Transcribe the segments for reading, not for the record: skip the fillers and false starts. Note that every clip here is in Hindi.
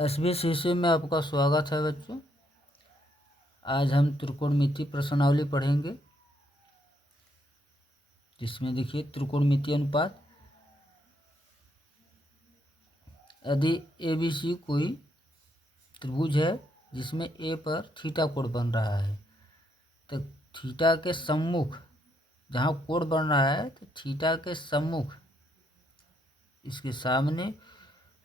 SBCC में आपका स्वागत है बच्चों। आज हम त्रिकोणमितीय प्रश्नावली पढ़ेंगे, जिसमें देखिए त्रिकोणमितीय अनुपात। यदि ABC कोई त्रिभुज है जिसमें A पर थीटा कोण बन रहा है, तो थीटा के सम्मुख जहाँ कोण बन रहा है, तो थीटा के सम्मुख इसके सामने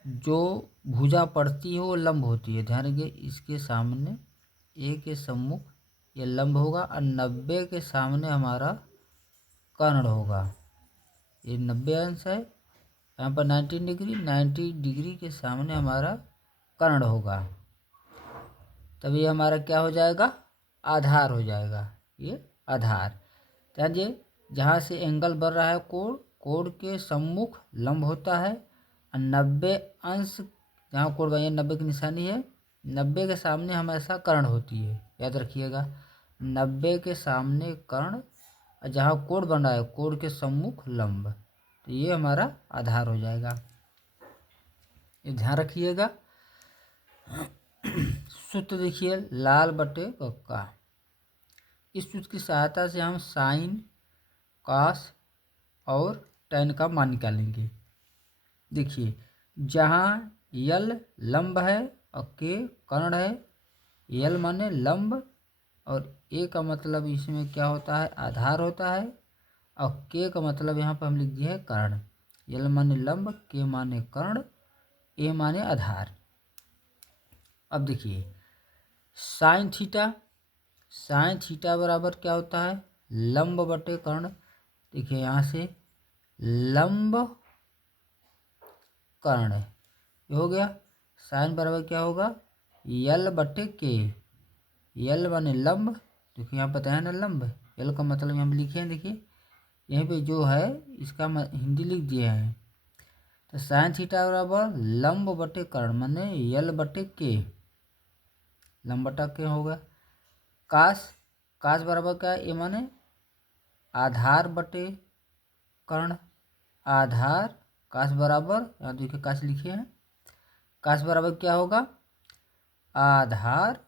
जो भुजा पड़ती है वो लंब होती है। ध्यान रखिए, इसके सामने A के सम्मुख ये लंब होगा और 90 के सामने हमारा कर्ण होगा। ये 90 अंश है, यहाँ पर 90 डिग्री के सामने हमारा कर्ण होगा। तब ये हमारा क्या हो जाएगा? आधार हो जाएगा। ये आधार। ध्यान दीजिए, जहाँ से एंगल बन रहा है कोण के सम्मुख लंब होता है और 90 अंश जहाँ कोण बन 90 की निशानी है, 90 के सामने हमेशा कर्ण होती है। याद रखिएगा, 90 के सामने कर्ण और जहाँ कोण बन रहा है कोण के सम्मुख लंब, तो ये हमारा आधार हो जाएगा। ये ध्यान रखिएगा। सूत्र देखिए, लाल बटे कक्का। इस सूत्र की सहायता से हम साइन, कॉस और टैन का मान निकालेंगे। देखिए, जहाँ यल लंब है और के कर्ण है, यल माने लंब और ए का मतलब इसमें क्या होता है? आधार होता है। और के का मतलब यहाँ पर हम लिख दिए है कर्ण। यल माने लंब, के माने कर्ण, ए माने आधार। अब देखिए, साइन थीटा बराबर क्या होता है? लंब बटे कर्ण। देखिए, यहाँ से लंब कर्ण ये हो गया। साइन बराबर क्या होगा? यल बटे के। यल माने लंब, देखिए यहाँ पता है ना लंब, यल का मतलब यहाँ पे लिखे हैं। देखिए यहाँ पे जो है इसका हिंदी लिख दिए हैं। तो साइन थीटा बराबर लंब बटे कर्ण माने यल बटे के, लंब बटा के होगा। कास बराबर क्या है? ये माने आधार बटे कर्ण। आधार कास बराबर, यहाँ देखिए कास लिखे हैं, कास बराबर क्या होगा? आधार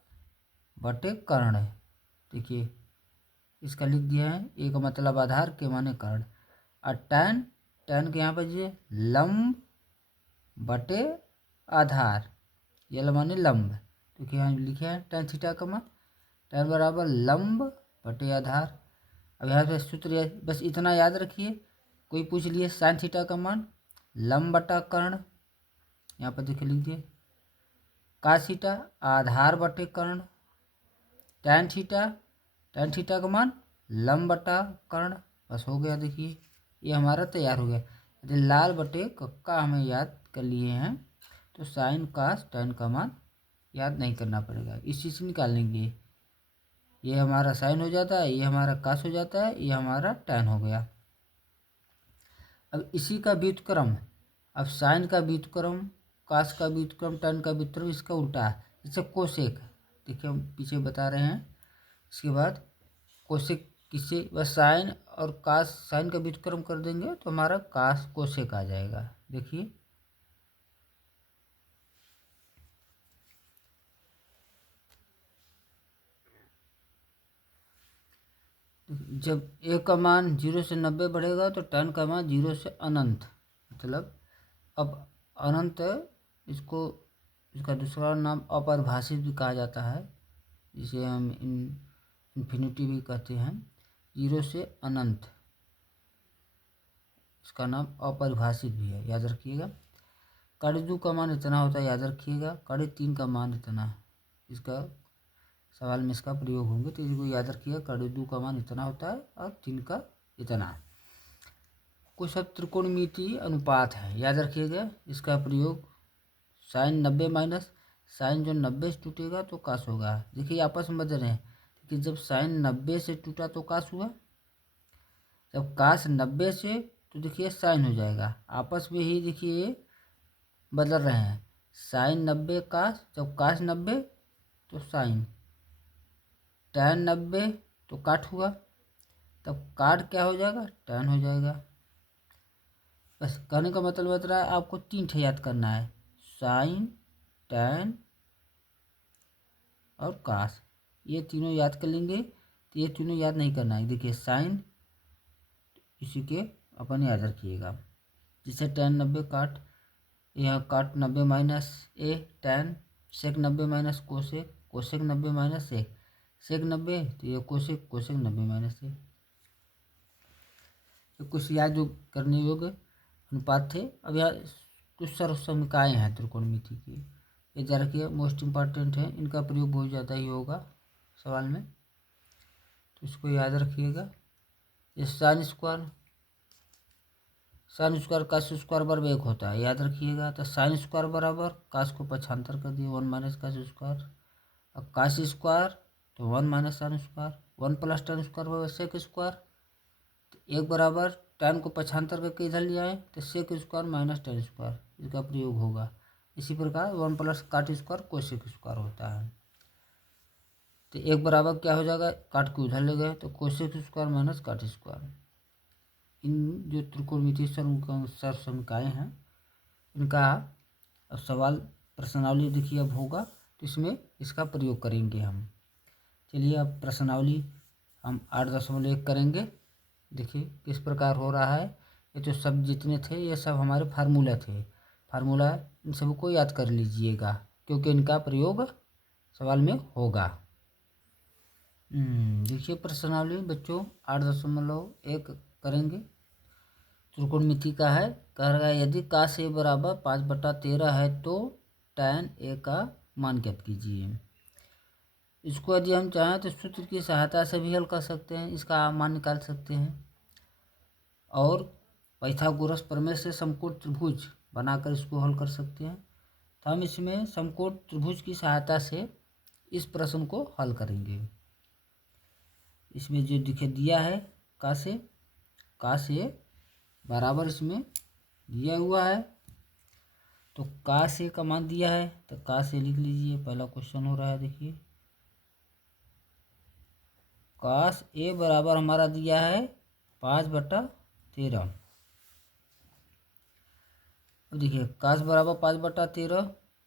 बटे कर्ण। देखिए इसका लिख दिया है, ए का मतलब आधार, के माने कर्ण। और टैन के यहाँ पर जो लंब बटे आधार, यल माने लंब, देखिए यहाँ लिखे हैं टैन थीटा का मान। टैन बराबर लंब बटे आधार। अब यहाँ पे सूत्र बस इतना याद रखिए। कोई पूछ लिए साइन थीटा का मान लंब बटा कर्ण, यहाँ पर देखिए लिख दिए। कास थीटा आधार बटे कर्ण। टैन थीटा का मान लंब बटा कर्ण। बस हो गया। देखिए ये हमारा तैयार हो गया। यदि लाल बटे कक्का हमें याद कर लिए हैं, तो साइन कास टैन का मान याद नहीं करना पड़ेगा, इस चीज़ से निकाल लेंगे। ये हमारा साइन हो जाता है, ये हमारा कास हो जाता है, ये हमारा टैन हो गया। अब इसी का व्युत्क्रम, अब साइन का व्युत्क्रम, कास का व्युत्क्रम, टैन का व्युत्क्रम इसका उल्टा है। जैसे कोसेक, देखिए हम पीछे बता रहे हैं। इसके बाद कोसेक किससे? बस साइन और कास, साइन का व्युत्क्रम कर देंगे तो हमारा कास कोसेक आ जाएगा। देखिए जब ए का मान 0 से 90 बढ़ेगा तो टैन का मान 0 से अनंत, मतलब अब अनंत इसको, इसका दूसरा नाम अपरिभाषित भी कहा जाता है, जिसे हम इन्फिनिटी भी कहते हैं। 0 से अनंत, इसका नाम अपरिभाषित भी है, याद रखिएगा। कड़ी 2 का मान इतना होता है, याद रखिएगा। कड़ी 3 का मान इतना, इसका सवाल में इसका प्रयोग होंगे, तो इसको याद रखिएगा। कड़ी 2 का मान इतना होता है और 3 का इतना। कुछ सब त्रिकोणमितीय अनुपात है, याद रखिएगा। इसका प्रयोग साइन 90 माइनस साइन, जो 90 से टूटेगा तो कास होगा। देखिए आपस में बदल रहे हैं कि जब साइन 90 से टूटा तो कास हुआ, जब कास 90 से, तो देखिए साइन हो जाएगा। आपस में ही देखिए बदल रहे हैं। साइन 90 कास, जब कास 90 तो साइन, टैन 90 तो काट हुआ, तब काट क्या हो जाएगा? टैन हो जाएगा। बस कहने का मतलब बता रहा है आपको 3 ठे याद करना है, साइन, टैन और कास, ये तीनों याद कर लेंगे। तो ये तीनों याद नहीं करना है। देखिए साइन इसी के अपन याद रखिएगा। जैसे टैन 90 काट, यहाँ cot 90 minus A tan, sec 90 minus cosec, cosec 90 minus sec, sec 90 तो ये कोसेक, कोसेक 90 माइनस ए। तो कुछ याद जो करने योग्य अनुपात थे। अब यहाँ कुछ सर्वसमीकाएँ हैं त्रिकोणमिति की, ये याद रखिए, मोस्ट इम्पॉर्टेंट है, इनका प्रयोग बहुत ज़्यादा ही होगा सवाल में, तो इसको याद रखिएगा। ये sine square, sine square cos square बराबर 1 होता है, याद रखिएगा। तो साइन स्क्वायर बराबर कास को पक्षांतर कर दिए 1 माइनस कास स्क्वायर, अब कास स्क्वायर तो 1 minus sine square, 1 plus tan square बराबर सेक स्क्वायर, तो 1 बराबर टैन को पक्षांतर करके इधर ले आए तो sec square minus tan square, इसका प्रयोग होगा। इसी प्रकार 1 प्लस काट स्क्वायर कोसेक स्क्वायर होता है। तो 1 बराबर क्या हो जाएगा, काट को उधर ले गए तो cosec square minus cot square. इन जो त्रिकोणमितीय सर्वसमीकाएँ हैं इनका अब सवाल प्रश्नावली देखिए अब होगा, तो इसमें इसका प्रयोग करेंगे हम। चलिए अब प्रश्नावली हम 8.1 करेंगे। देखिए किस प्रकार हो रहा है। ये तो सब जितने थे ये सब हमारे फार्मूला थे, फार्मूला इन सबको याद कर लीजिएगा क्योंकि इनका प्रयोग सवाल में होगा। देखिए प्रश्नावली बच्चों 8.1 करेंगे। त्रिकोणमिति का है, कह रहा है यदि कास ए बराबर 5/13 है तो टैन ए का मान ज्ञात कीजिए। इसको यदि हम चाहें तो सूत्र की सहायता से भी हल कर सकते हैं, इसका मान निकाल सकते हैं, और पाइथागोरस प्रमेय से समकोण त्रिभुज बनाकर इसको हल कर सकते हैं। तो हम इसमें समकोण त्रिभुज की सहायता से इस प्रश्न को हल करेंगे। इसमें जो दिया है कास ए बराबर इसमें दिया हुआ है, तो कास ए का मान दिया है तो कास ए लिख लीजिए। पहला क्वेश्चन हो रहा है, देखिए कास ए बराबर हमारा दिया है 5/13। अब देखिए कास बराबर 5/13,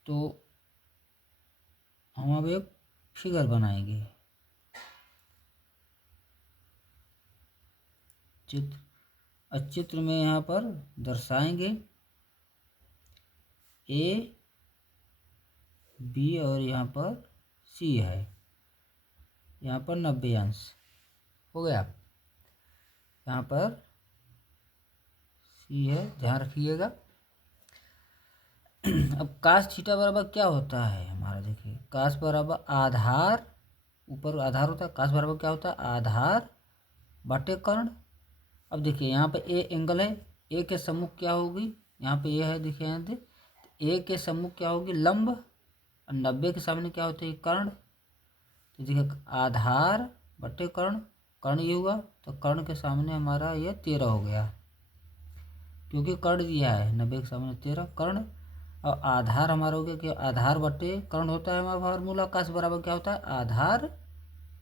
तो हम अब एक फिगर बनाएंगे, चित्र में यहाँ पर दर्शाएंगे ए बी और यहाँ पर सी है, यहाँ पर 90 अंश हो गया, यहाँ पर सी है, ध्यान रखिएगा। अब कास थीटा बराबर क्या होता है हमारा, देखिए कास बराबर आधार, ऊपर आधार होता है, कास बराबर क्या होता है आधार बटे कर्ण। अब देखिए यहाँ पे ए एंगल है, ए के सम्मुख क्या होगी, यहाँ पे ए है, देखिए यहाँ पे ए के सम्मुख क्या होगी लंब, और 90 के सामने क्या होते हैं कर्ण। तो देखिए आधार बटे कर्ण, कर्ण ये हुआ तो कर्ण के सामने हमारा ये 13 हो गया, क्योंकि कर्ण दिया है 90 के सामने 13 कर्ण। और आधार हमारा हो गया कि आधार बटे कर्ण होता है हमारा फार्मूला, कास बराबर क्या होता है आधार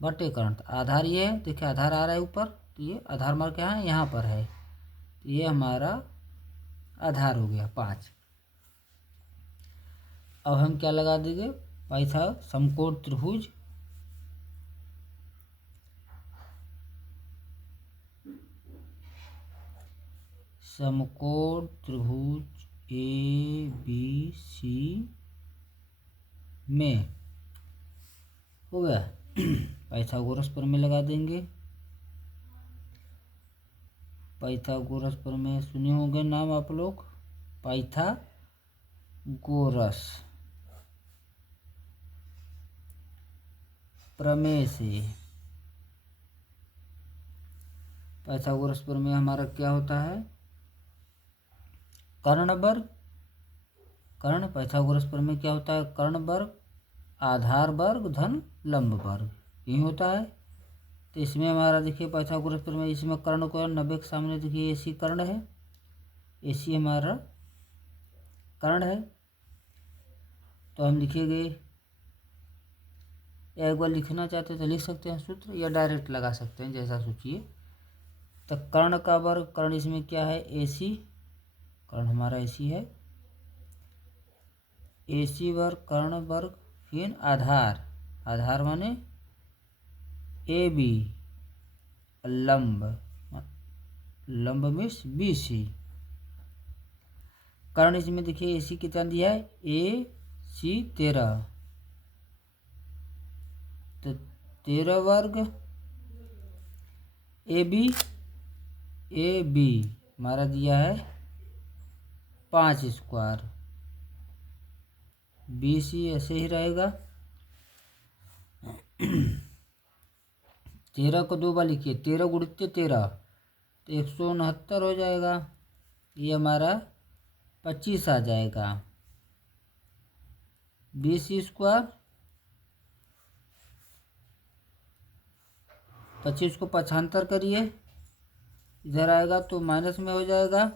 बटे कर्ण। तो आधार ये है, देखिए आधार आ रहा है ऊपर, तो ये आधार हमारा क्या है यहाँ पर है, तो ये हमारा आधार हो गया 5। अब हम क्या लगा देंगे, पाइथा समकोण त्रिभुज ए बी सी में हो गया। पाइथागोरस प्रमेय लगा देंगे, पाइथागोरस प्रमेय सुने होंगे नाम आप लोग, पाइथागोरस प्रमेय से, पाइथागोरस प्रमेय हमारा क्या होता है कर्ण वर्ग, कर्ण पाइथागोरस प्रमेय क्या होता है कर्ण वर्ग आधार वर्ग धन लंब वर्ग, यही होता है। तो इसमें हमारा देखिए पाइथागोरस प्रमेय, इसमें कर्ण को 90 के सामने देखिए AC कर्ण है, AC हमारा कर्ण है, तो हम लिखेंगे, या एक बार लिखना चाहते हैं तो लिख सकते हैं सूत्र, या डायरेक्ट लगा सकते हैं जैसा सोचिए। तो कर्ण का वर्ग, कर्ण इसमें क्या है AC, कर्ण हमारा AC है, AC वर्ग कर्ण वर्ग फिर आधार, आधार माने AB, लंब, लंब मीन्स BC। कर्ण इसमें देखिए AC कितना दिया है AC 13, तो 13 वर्ग AB हमारा दिया है 5 स्क्वायर, BC ऐसे ही रहेगा। 13 को 2 बार लिखिए, 13 गुणित 13 तो 169 हो जाएगा, ये हमारा 25 आ जाएगा। BC स्क्वायर 25 को 75 करिए, इधर आएगा तो माइनस में हो जाएगा।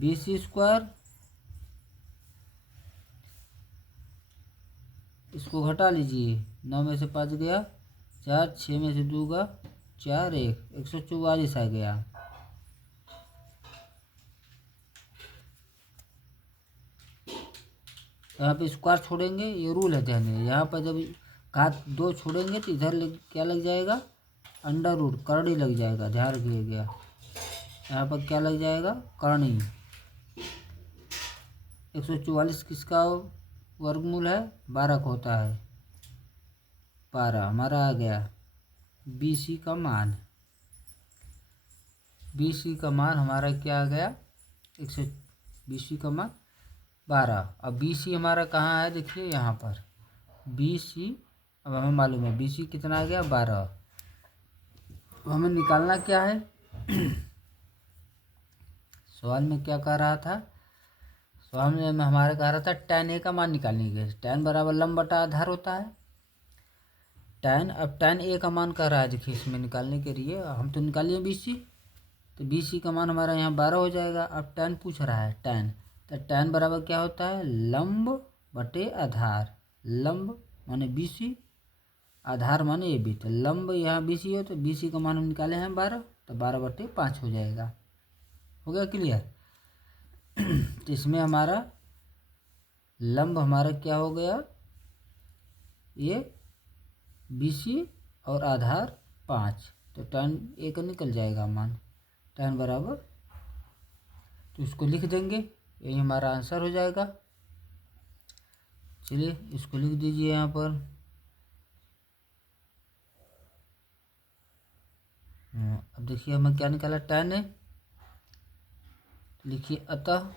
BC स्क्वायर इसको घटा लीजिए, 9 में से 5 गया 4, 6 में से 2 गया 4, 144 आ गया। यहाँ पे स्क्वायर छोड़ेंगे, ये रूल है ध्यान दें, यहाँ पर जब घात 2 छोड़ेंगे तो इधर क्या लग जाएगा, अंडर रूट करणी लग जाएगा, ध्यान रखिएगा। यहाँ पर क्या लग जाएगा, करणी। 144 किसका वर्गमूल है, 12 का होता है, 12 हमारा आ गया। BC का मान, BC का मान हमारा क्या आ गया, 100, BC का मान 12। अब BC हमारा कहाँ है, देखिए यहाँ पर BC, अब हमें मालूम है BC कितना आ गया 12। अब हमें निकालना क्या है, सवाल में क्या कह रहा था, सवाल में हमारे कह रहा था tan A का मान निकालने के, tan बराबर लंब बटा आधार होता है। tan, अब tan A का मान कह रहा है, देखिए इसमें निकालने के लिए हम तो निकालिए BC, तो BC का मान हमारा यहाँ 12 हो जाएगा। अब tan पूछ रहा है, tan, तो tan बराबर क्या होता है, लंब बटे आधार, लंब माने BC, आधार माने AB, तो लंब यहाँ BC हो तो BC का मान हम निकाले हैं 12, तो 12/5 हो जाएगा। हो गया क्लियर। तो इसमें हमारा लंब हमारा क्या हो गया, ये BC और आधार 5, तो tan A का निकल जाएगा मान, tan बराबर, तो इसको लिख देंगे, यही हमारा आंसर हो जाएगा। चलिए इसको लिख दीजिए यहाँ पर। अब देखिए हमें क्या निकाला, tan है, लिखिए अतः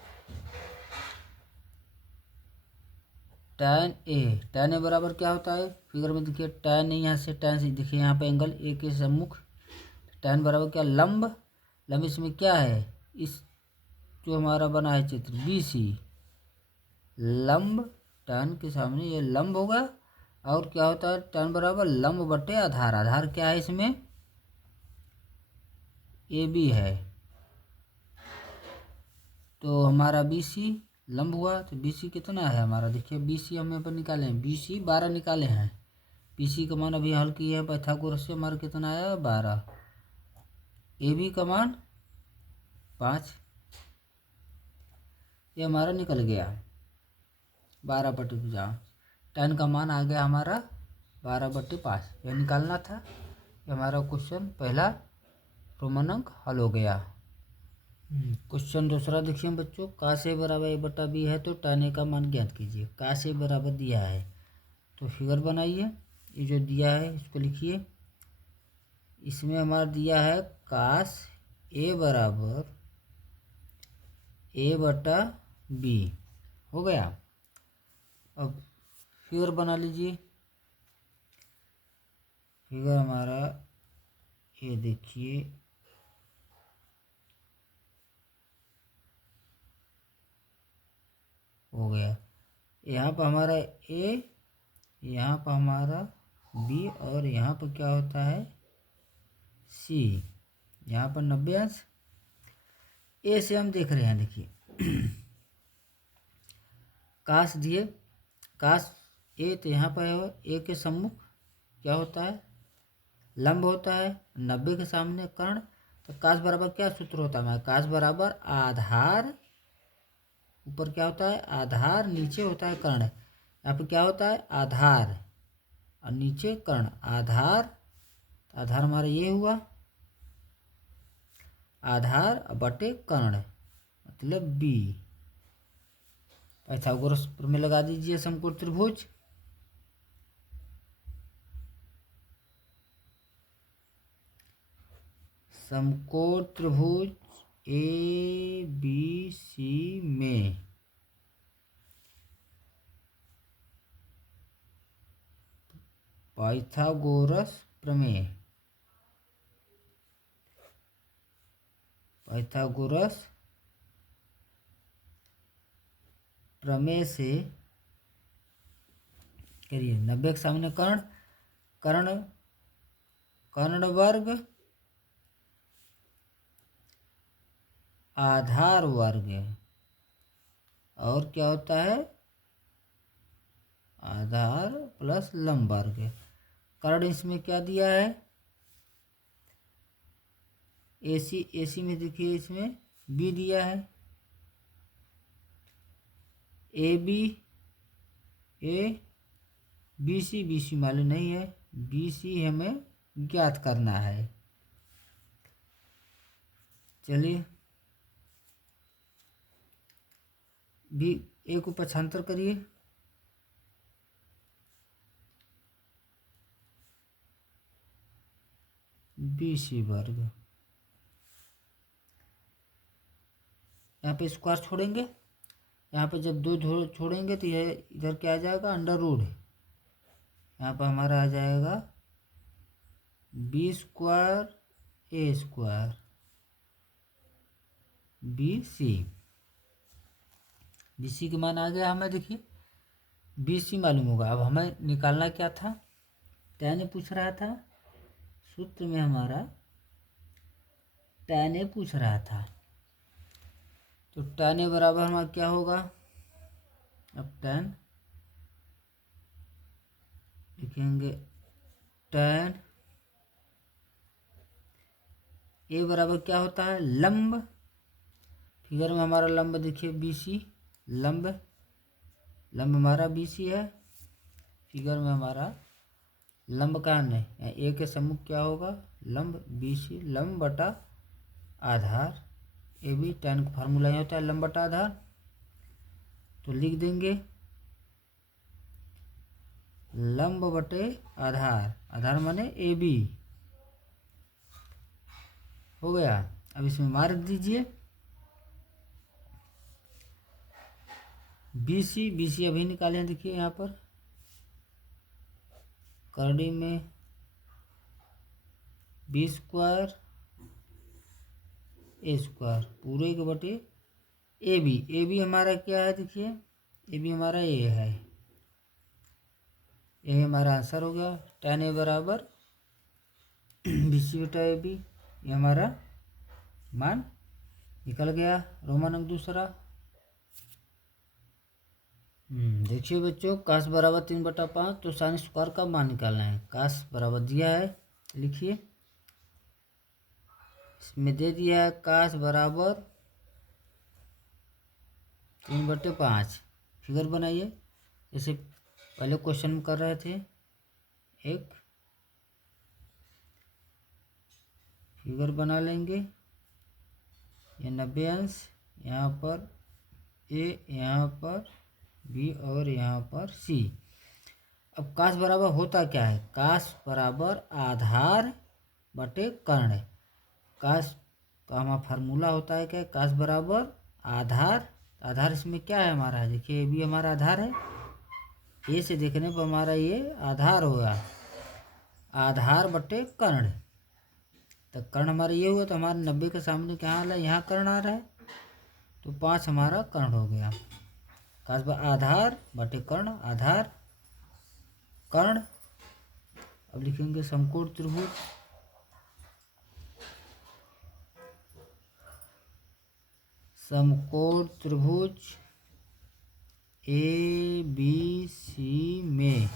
tan A बराबर क्या होता है, फिगर में देखिए tan A, यहाँ से tan से देखिए यहाँ पे एंगल A के सम्मुख, tan बराबर क्या, लंब, लंब इसमें क्या है, इस जो हमारा बना है चित्र BC, लंब tan के सामने ये लंब होगा, और क्या होता है tan बराबर लंब बटे आधार, आधार क्या है इसमें AB है, तो हमारा BC लंब हुआ, तो BC कितना है हमारा, देखिए BC हम यहाँ पर निकाले हैं, BC 12 निकाले हैं, BC का मान अभी हल किया है पाइथागोरस से, हमारा कितना आया 12, AB का मान 5, ये हमारा निकल गया 12/5, tan का मान आ गया हमारा 12/5, यह निकालना था। ये हमारा क्वेश्चन पहला रोमन अंक हल हो गया। क्वेश्चन दूसरा देखिए बच्चों, का से बराबर A/B है तो tan A का मान ज्ञात कीजिए। का से बराबर दिया है तो फिगर बनाइए, ये जो दिया है इसको लिखिए, इसमें हमारा दिया है कास A बराबर A/B, हो गया। अब फिगर बना लीजिए, फिगर हमारा ये देखिए, हो गया, यहाँ पर हमारा A, यहाँ पर हमारा B, और यहाँ पर क्या होता है C, यहाँ पर 90 अंश। A से हम देख रहे हैं, देखिए काश दिए, काश A, तो यहाँ पर A के सम्मुख क्या होता है, लंब होता है, 90 के सामने कर्ण, तो काश बराबर क्या सूत्र होता है, काश बराबर आधार ऊपर क्या होता है आधार, नीचे होता है कर्ण। यहाँ पे क्या होता है आधार और नीचे कर्ण। आधार, आधार हमारा ये हुआ आधार बटे कर्ण मतलब बी। पाइथागोरस प्रमेय लगा दीजिए समकोण त्रिभुज। समकोण त्रिभुज ए बी सी में पाइथागोरस प्रमेय, पाइथागोरस प्रमेय से करिए 90 के सामने कर्ण, कर्ण कर्ण वर्ग आधार वर्ग और क्या होता है आधार प्लस लंब वर्ग। कर्ण इसमें क्या दिया है एसी, एसी में देखिए इसमें बी दिया है। A B, A B C, B C मालूम नहीं है, बी सी हमें ज्ञात करना है। चलिए बी ए को पक्षांतर करिए। बी सी वर्ग, यहाँ पे स्क्वायर छोड़ेंगे, यहाँ पे जब दो छोड़ेंगे तो यह इधर क्या आ जाएगा अंडर रूट। यहाँ पर हमारा आ जाएगा B square A square B C. B C के मान आ गया हमें, देखिए बी सी मालूम होगा। अब हमें निकालना क्या था, tan पूछ रहा था सूत्र में, हमारा tan पूछ रहा था। तो tan बराबर हमारा क्या होगा, अब tan लिखेंगे tan ए बराबर क्या होता है लंब। फिगर में हमारा लंब देखिए बी सी, लंब लंब हमारा बी सी है। फिगर में हमारा लंब का नहीं, ए के सम्मुख क्या होगा लंब बी सी, लंब बटा आधार ए बी। tan का फार्मूला होता है लंब बटा आधार। तो लिख देंगे लंब बटे आधार, आधार माने ए बी हो गया। अब इसमें मार्क दीजिए बी सी, बी सी अभी निकालें, देखिए यहाँ पर करड़ी में बी स्क्वायर ए स्क्वायर पूरे के बटे ए बी। ए बी हमारा क्या है देखिए, ए बी हमारा ए है, ये हमारा आंसर हो गया। tan ए बराबर बी सी बटा ए बी, ये हमारा मान निकल गया। रोमन अंक दूसरा, देखिए बच्चों काश बराबर 3/5, तो साइन स्क्वायर का मान निकालना है। काश बराबर दिया है, लिखिए इसमें दे दिया है काश बराबर 3/5। फिगर बनाइए जैसे पहले क्वेश्चन में कर रहे थे। एक फिगर बना लेंगे, ये 90 अंश, यहाँ पर ए, यहाँ पर बी और यहाँ पर सी। अब काश बराबर होता क्या है, काश बराबर आधार बटे कर्ण। काश का हमारा फार्मूला होता है क्या, काश बराबर आधार, आधार इसमें क्या है हमारा, देखिए भी हमारा आधार है, ए से देखने पर हमारा ये आधार होगा, आधार बटे कर्ण। तो कर्ण हमारा ये हुआ, तो हमारा 90 के सामने क्या आ रहा है, यहाँ कर्ण आ रहा है, तो 5 हमारा कर्ण हो गया। काश आधार बटे कर्ण, आधार कर्ण। अब लिखेंगे समकोण त्रिभुज, समकोण त्रिभुज ए बी सी में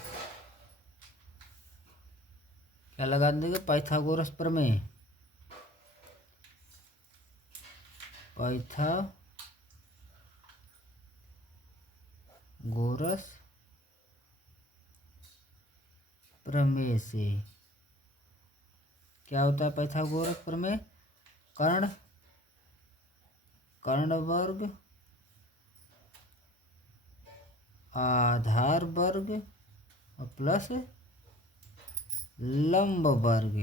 क्या लगा देंगे पाइथागोरस प्रमेय, पाइथागोरस गोरस प्रमेय से क्या होता है पाइथागोरस प्रमेय? कर्ण वर्ग आधार वर्ग और प्लस लंब वर्ग।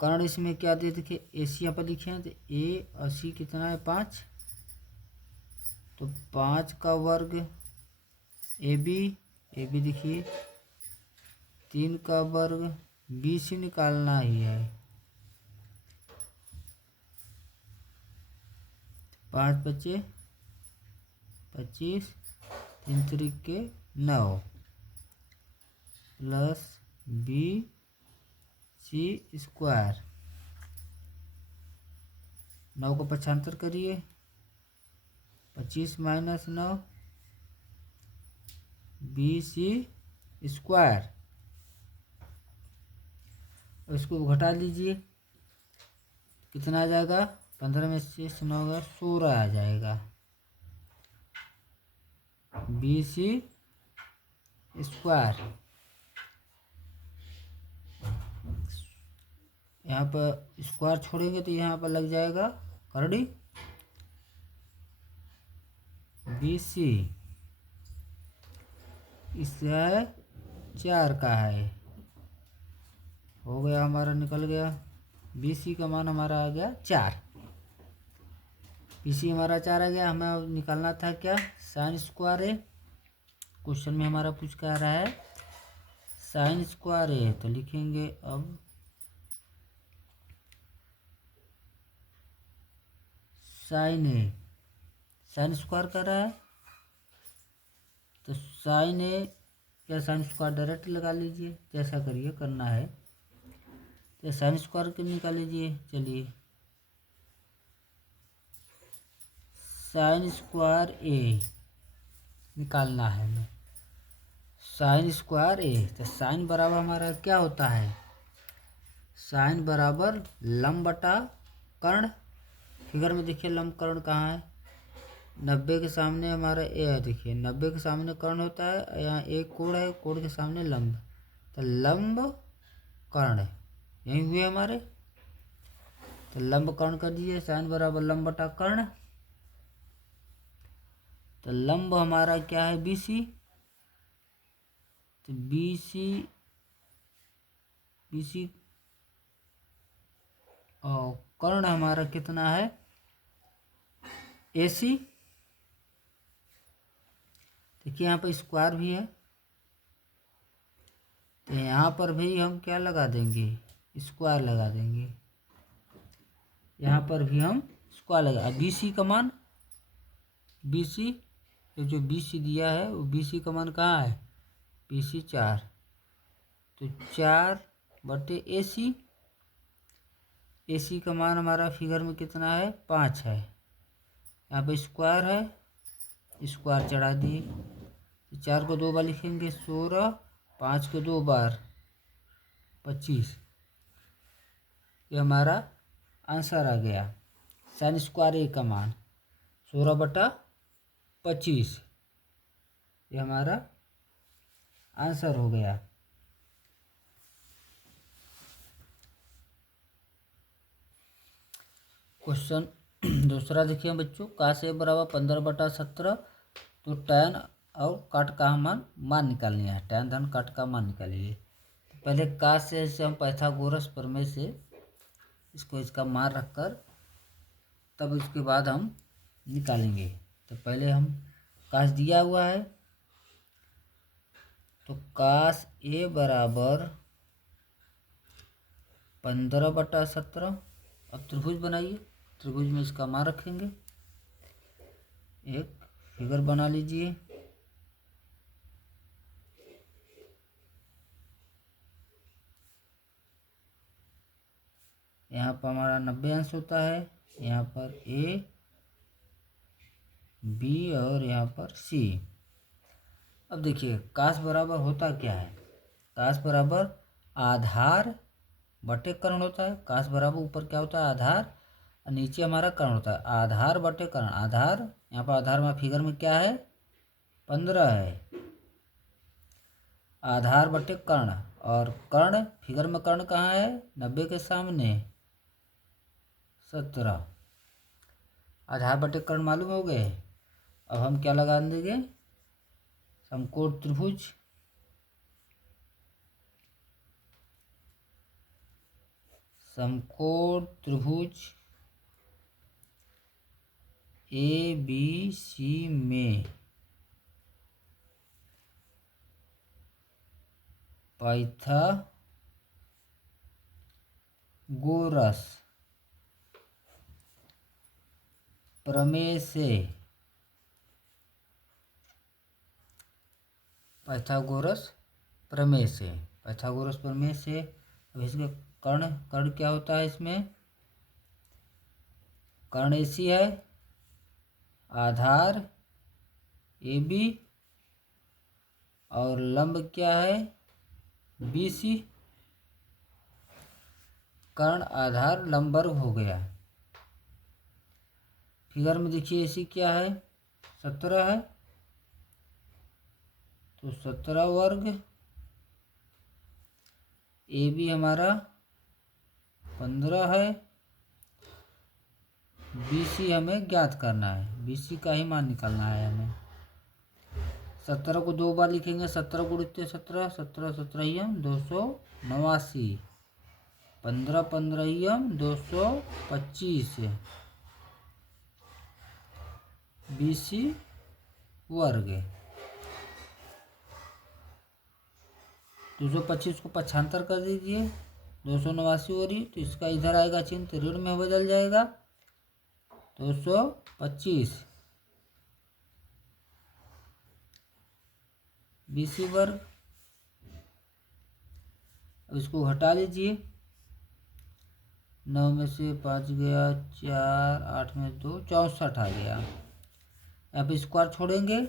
कर्ण इसमें क्या दे देखिए, AC यहाँ पर लिखे हैं तो A80 कितना है 5, तो 5 का वर्ग। AB देखिए 3 का वर्ग, BC निकालना ही है। 5 बचे 25, 3 त्रिके 9 प्लस BC स्क्वायर। 9 को 75 करिए, 25 माइनस 9 BC स्क्वायर। इसको घटा लीजिए, कितना आ जाएगा? 15 में से 9 होगा 16 आ जाएगा BC स्क्वायर। यहाँ पर स्क्वायर छोड़ेंगे तो यहाँ पर लग जाएगा करड़ी BC। इससे 4 का है, हो गया हमारा, निकल गया। BC का मान हमारा आ गया 4। BC हमारा 4 आ गया। हमें अब निकालना था क्या? साइन स्क्वायर ए। क्वेश्चन में हमारा पूछ क्या रहा है? साइन स्क्वायर ए। तो लिखेंगे अब साइन ए, साइन स्क्वायर कर रहा है तो साइन ए या साइन स्क्वायर डायरेक्ट लगा लीजिए, जैसा करिए करना है। तो साइन स्क्वायर के निकाल लीजिए। चलिए साइन स्क्वायर ए निकालना है हमें। साइन स्क्वायर ए, तो साइन बराबर हमारा क्या होता है? साइन बराबर लंब बटा कर्ण। फिगर में देखिए लंब कर्ण कहाँ है? 90 के सामने हमारा ए है। देखिए 90 के सामने कर्ण होता है, यहाँ एक कोण है, कोण के सामने लंब, तो लंब कर्ण यही हुए हमारे। तो लंब कर्ण कर दीजिए, साइन बराबर लंब बटा कर्ण। तो लंब हमारा क्या है? BC। तो BC और कर्ण हमारा कितना है? AC। देखिए यहाँ पर स्क्वायर भी है, तो यहाँ पर भी हम क्या लगा देंगे? स्क्वायर लगा देंगे। यहाँ पर भी हम स्क्वायर लगा। BC का मान, BC ये जो BC दिया है वो BC का मान कहाँ है? BC 4, तो 4 बटे AC। AC का मान हमारा फिगर में कितना है? 5 है। यहाँ पे स्क्वायर है, स्क्वायर चढ़ा दिए। 4 को 2 बार लिखेंगे 16, 5 को 2 बार 25। ये हमारा आंसर आ गया। साइन स्क्वायर ए का मान 16/25, ये हमारा आंसर हो गया। क्वेश्चन दूसरा देखिए बच्चों, काश ए बराबर 15/17, तो टैन और काट का मान निकालनी है। टैन धन काट का मान निकालिए। तो पहले काश से हम पाइथागोरस प्रमेय से इसको इसका मान रखकर तब उसके बाद हम निकालेंगे। तो पहले हम काश दिया हुआ है, तो काश ए बराबर 15/17। अब त्रिभुज बनाइए, त्रिभुज में इसका मान रखेंगे। एक फिगर बना लीजिए। यहाँ पर हमारा 90 अंश होता है, यहाँ पर A, B और यहाँ पर C। अब देखिए काश बराबर होता क्या है? काश बराबर आधार बटे कर्ण होता है। काश बराबर ऊपर क्या होता है? आधार, और नीचे हमारा कर्ण होता है। आधार बटे कर्ण, आधार यहाँ पर आधार में फिगर में क्या है 15 है, आधार बटे कर्ण, और कर्ण फिगर में कर्ण कहाँ है 90 के सामने 17। आधार बटे कर्ण मालूम हो गए। अब हम क्या लगा देंगे समकोण त्रिभुज, समकोण त्रिभुज ए बी सी में पाइथागोरस प्रमेय से, पाइथागोरस प्रमेय से, पाइथागोरस प्रमेय से। अब इसके कर्ण, कर्ण क्या होता है इसमें, कर्ण ऐसी है, आधार ए बी और लंब क्या है बी सी, कर्ण आधार लंबवर्ग हो गया। फिगर में देखिए ऐसी क्या है 17 है, तो 17 वर्ग, ए बी हमारा 15 है, बी सी हमें ज्ञात करना है, बी सी का ही मान निकालना है हमें। 17 को 2 बार लिखेंगे, 17 गुणित 17, 17 17 289, 15 15 225 बी सी वर्ग। 225 को पक्षांतर कर दीजिए, 289 हो रही तो इसका इधर आएगा चिन्ह तो ऋण में बदल जाएगा, 225 बी सी वर्ग। अब इसको घटा लीजिए, 9 में से 5 गया 4, 8 में 2 64 आ गया। अब स्क्वायर छोड़ेंगे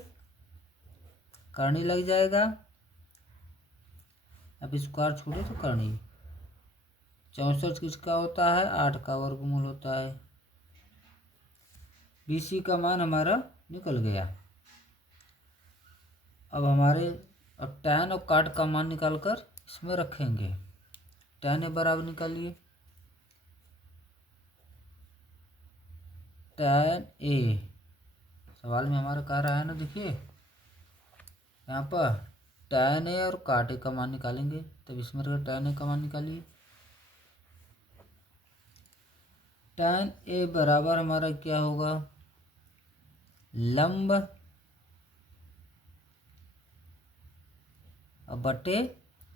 करनी लग जाएगा, अब स्क्वायर छोड़े तो करनी। 64 किसका होता है 8 का वर्गमूल होता है। बी सी का मान हमारा निकल गया। अब tan और काट का मान निकालकर इसमें रखेंगे। tan ए बराबर निकालिए, tan ए सवाल में हमारा कह रहा है ना, देखिए यहाँ पर tan ए और काट ए का मान निकालेंगे, तब इसमें tan ए का मान निकालिए। tan ए बराबर हमारा क्या होगा लंब बटे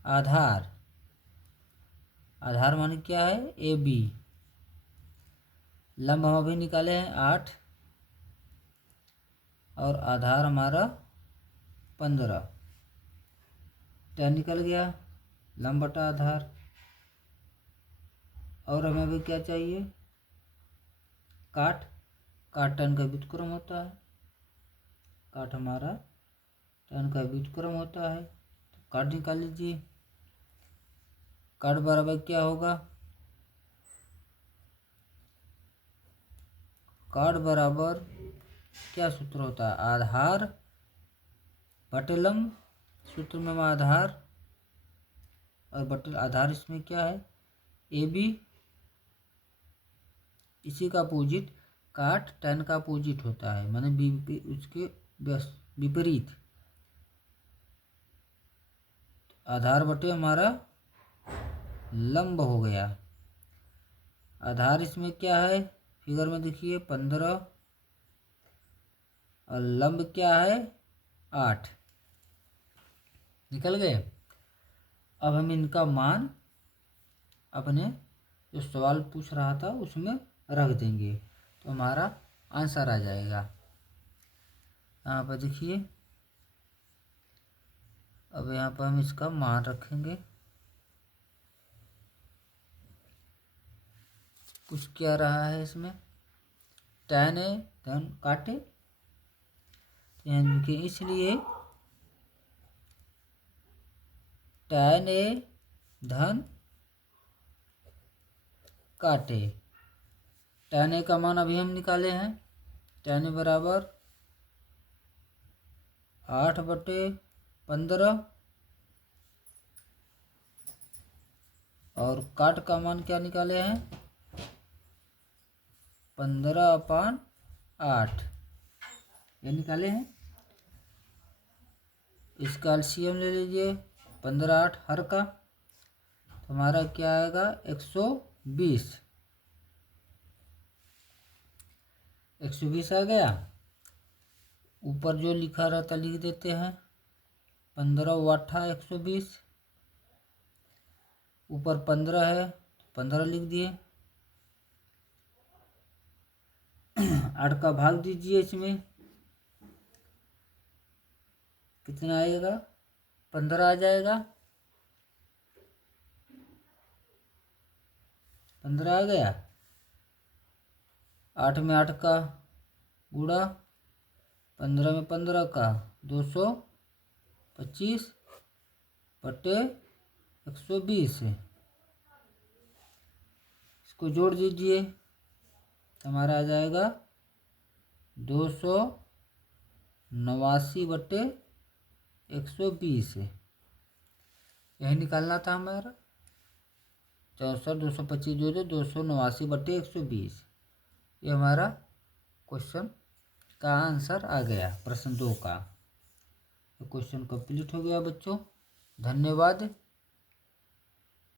आधार, आधार मान क्या है ए बी, लंब हम अभी निकाले हैं 8 और आधार हमारा 15, tan निकल गया लंब बटा आधार। और हमें अभी क्या चाहिए काट, काट tan का व्युत्क्रम होता है, काट हमारा tan का व्युत्क्रम होता है, तो काट निकाल लीजिए। काट बराबर क्या होगा, काट बराबर क्या सूत्र होता है आधार बटे लंब, सूत्र में आधार और बटे आधार, इसमें क्या है ए बी, इसी का अपोजिट काट tan का अपोजिट होता है, माने उसके विपरीत। आधार बटे हमारा लंब हो गया। आधार इसमें क्या है फिगर में देखिए 15 और लंब क्या है 8, निकल गए। अब हम इनका मान अपने जो सवाल पूछ रहा था उसमें रख देंगे तो हमारा आंसर आ जाएगा। यहाँ पर देखिए अब यहाँ पर हम इसका मान रखेंगे, कुछ क्या रहा है इसमें tan ए धन काटे, इसलिए tan ए धन काटे tan a का मान अभी हम निकाले हैं। tan a बराबर 8/15 और काट का मान क्या निकाले हैं 15/8 ये निकाले हैं। इसका एलसीएम ले लीजिए 15/8 हर का, तो हमारा क्या आएगा 120। 120 आ गया। ऊपर जो लिखा रहता लिख देते हैं 15/8 120। ऊपर 15 है तो 15 लिख दिए। 8 का भाग दीजिए इसमें, कितना आएगा 15 आ जाएगा। 15 आ गया। 8 में 8 का गुणा, 15 में 15 का 225 बटे 120। इसको जोड़ दीजिए, हमारा आ जाएगा 289 बटे 120। यही निकालना था हमारा। 64 225 जो 289 बटे 120। ये हमारा क्वेश्चन का आंसर आ गया प्रश्न 2 का। तो क्वेश्चन कंप्लीट हो गया बच्चों। धन्यवाद।